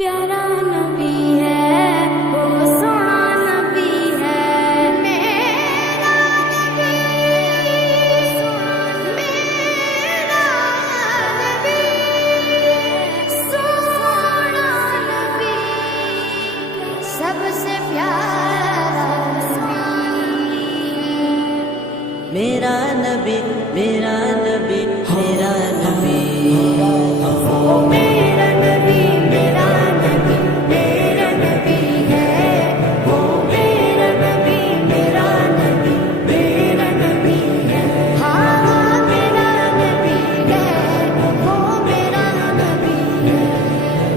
پیارا نبی ہے وہ سونا نبی ہے میرا نبی میرا نبی سونا نبی سب سے پیارا نبی میرا نبی میرا نبی میرا نبی میرا نبی میرا نبی میرا نبی ہے وہ میرا نبی میرا نبی میرا نبی ہے ہاں ہاں میرا نبی ہے وہ میرا نبی ہے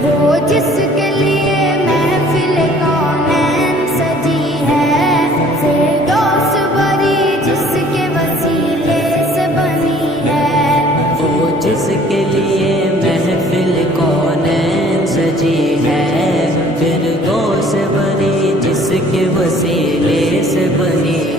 وہ جس کے لیے محفل کونین سجی ہے فردوس بری جس کے وسیلے سے بنی ہے وہ جس کے لیے محفل کونین سجی ہے فردوس بری جس کے وسیلے سے بنی